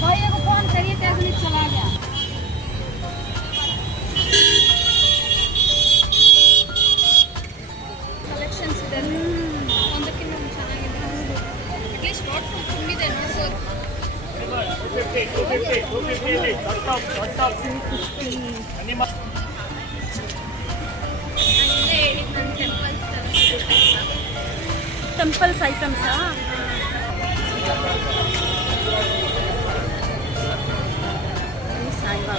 भाई को फोन करिए कैसे चला गया ಕಲೆಕ್ಷನ್ಸ್ ಇದೆ ಒಂದಕ್ಕಿಂತ ಒಂದು ಚೆನ್ನಾಗಿದೆ ಅಟ್ಲೀಸ್ಟ್ ನೋಟ್ ತುಂಬಿದೆ ನೋಡ್ಬೋದು ಟೆಂಪಲ್ಸ್ ಐಟಮ್ಸಾ ಸಾಯಿಬಾಬಾ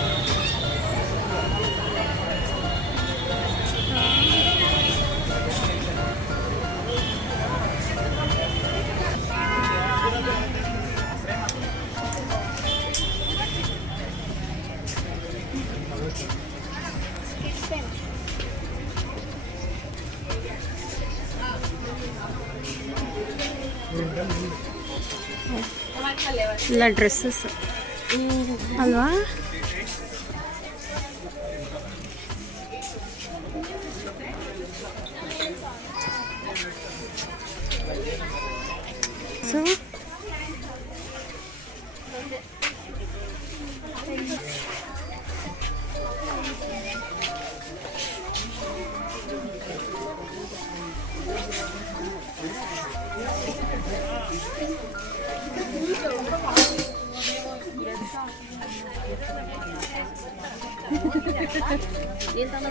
ಎಲ್ಲ ಡ್ರೆಸ್ಸಸ್ ಅಲ್ವಾ ಸೊ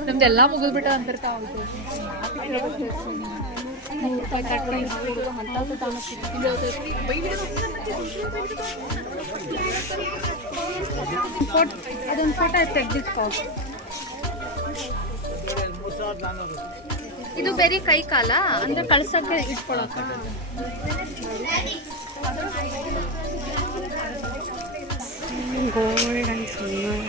ನಮ್ದೆಲ್ಲ ಮುಗಿದ್ಬಿಟ್ಟ ಅಂತ ಅದೊಂದು ಫೋಟೋ ತೆಗ್ದಿಟ್ಕೋ ಇದು ಬೇರೆ ಕೈ ಕಾಲ ಅಂದ್ರೆ ಕಳ್ಸಕ್ಕೆ ಇಟ್ಕೊಳಕ ಗೋಲ್ಡ್ ಅಂಡ್ ಸಿಲ್ವರ್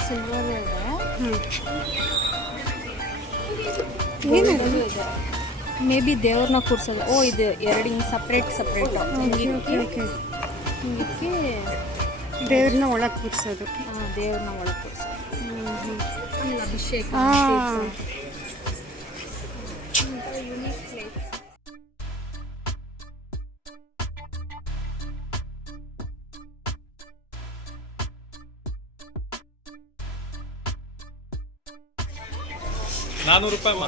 ಸಿಲ್ವರ್ ಇದೆ ಏನಿದೆ ಮೇ ಬಿ ದೇವ್ರನ್ನ ಕೂರ್ಸೋದು ಓ ಇದು ಎರಡು ಹಿಂಗೆ ಸಪ್ರೇಟ್ ಹಿಂಗಿಕ್ಕೆ ದೇವ್ರನ್ನ ಒಳಗೆ ಕೂರ್ಸೋದು ದೇವ್ರನ್ನ ಒಳಗೆ ಕೂರ್ಸೋದು ಅಭಿಷೇಕ ಯುನೀಕ್ ಪ್ಲೇಸ್ ₹400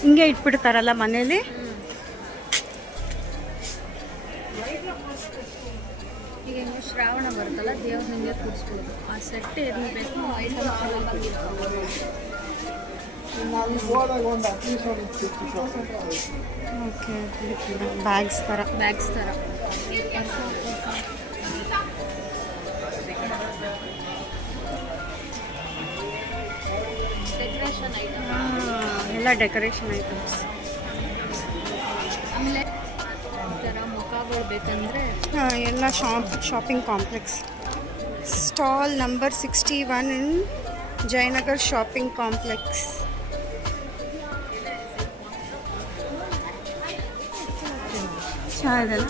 ಹಿಂಗೆ ಇಟ್ಬಿಡ್ತಾರಲ್ಲ ಮನೇಲಿ ಈಗ ಹೆಂಗೋ ಶ್ರಾವಣ ಬರುತ್ತಲ್ಲ ದೇವ್ರ ಹಿಂಗೆ ಕೂರಿಸ್ಬೋದು ಆ ಸೆಟ್ ಇರಬೇಕು ಓಕೆ ಬ್ಯಾಗ್ಸ್ ಥರ ಎಲ್ಲ ಡೆಕೋರೇಷನ್ ಐಟಮ್ಸ್ ಆಮೇಲೆ ಈ ಥರ ಮುಖಗಳು ಬೇಕಂದರೆ ಎಲ್ಲ shopping complex stall number 61 in Jayanagar shopping complex ಚೆನ್ನಾಗಿದೆಲ್ಲ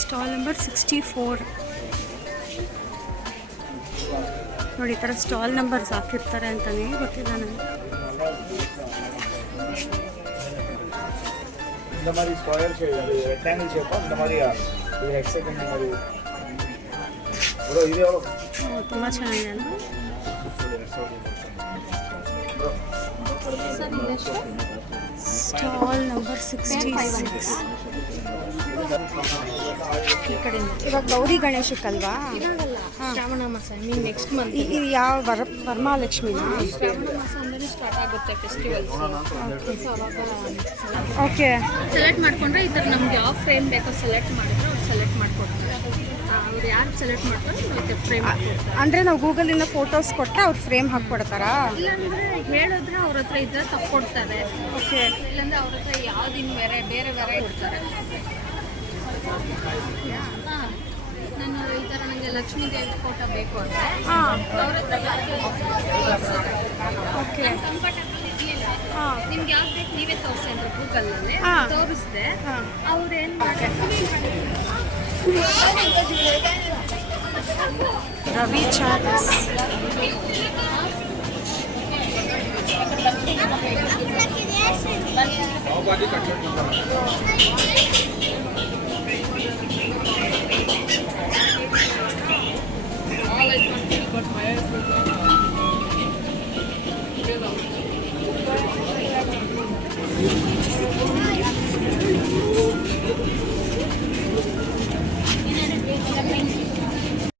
ಸ್ಟಾಲ್ ನಂಬರ್ 64 ನೋಡಿ ಈ ಥರ ಸ್ಟಾಲ್ ನಂಬರ್ಸ್ ಹಾಕಿರ್ತಾರೆ ಅಂತಲೇ ಗೊತ್ತಿಲ್ಲ ನನಗೆ இந்த மாதிரி ஸ்கொயர் ஷேப் ரெக்டாங்கிள் ஷேப் அந்த மாதிரி இது ஹெக்ஸாகன் மாதிரி bro ಇದು ಯಾವುದು ತುಂಬಾ ಚೆನ್ನಾಗಿದೆ ಅಲ್ಲ ಸ್ಟಾಲ್ ನಂಬರ್ 66 ಈ ಕಡೆ ಇವಾಗ ಗೌರಿ ಗಣೇಶಕ್ಕಲ್ವಾ ಶ್ರಾವಣ ಮಾಸ ಮೀನ್ ನೆಕ್ಸ್ಟ್ ಮಂತ್ ಇದು ಯಾವ ವರಮಹಾಲಕ್ಷ್ಮಿನಾ ಶ್ರಾವಣ ಮಾಸ ಅಂದರೆ ಸ್ಟಾರ್ಟ್ ಆಗುತ್ತೆ ಫೆಸ್ಟಿವಲ್ಸ್ ಓಕೆ ಸೆಲೆಕ್ಟ್ ಮಾಡ್ಕೊಂಡ್ರೆ ಈ ಥರ ನಮ್ಗೆ ಯಾವ ಫ್ರೇಮ್ ಬೇಕೋ ಸೆಲೆಕ್ಟ್ ಮಾಡಿದ್ರೆ ಅವ್ರು ಸೆಲೆಕ್ಟ್ ಮಾಡಿಕೊಡ್ತಾರೆ ಅವ್ರು ಯಾರು ಸೆಲೆಕ್ಟ್ ಮಾಡ್ತಾರೆ ನಾವು ಫ್ರೇಮ್ ಹಾಕ್ಕೊಡ್ತಾರೆ ಅಂದರೆ ನಾವು ಗೂಗಲಿಂದ ಫೋಟೋಸ್ ಕೊಟ್ಟರೆ ಅವ್ರು ಫ್ರೇಮ್ ಹಾಕ್ಕೊಡ್ತಾರಾ ಇಲ್ಲಾಂದರೆ ಹೇಳಿದ್ರೆ ಅವ್ರ ಹತ್ರ ಇದ್ದರೆ ತಕ್ಕೊಡ್ತಾರೆ ಓಕೆ ಇಲ್ಲಾಂದರೆ ಅವ್ರ ಹತ್ರ ಯಾವುದಿನ ಬೇರೆ ಕೊಡ್ತಾರೆ ನಾನು ಈ ಥರ ನನಗೆ ಲಕ್ಷ್ಮೀ ದೇವಿ ಫೋಟೋ ಬೇಕು ಅಂದರೆ ಅವ್ರ ಹತ್ರ ಓಕೆ ಕಂಫರ್ಟಬಲ್ ಇರ್ಲಿಲ್ಲ. ಹಾಂ ನಿಮ್ಗೆ ಯಾವ್ದು ಬೇಕು ನೀವೇ ತೋರಿಸಿ ಅಂತ ಗೂಗಲಲ್ಲಿ ಹಾ. ತೋರಿಸ್ದೆ. ಹಾಂ ಅವ್ರು ಏನು ಮಾಡಿ ರವಿ ಚಾಟ್ಸ್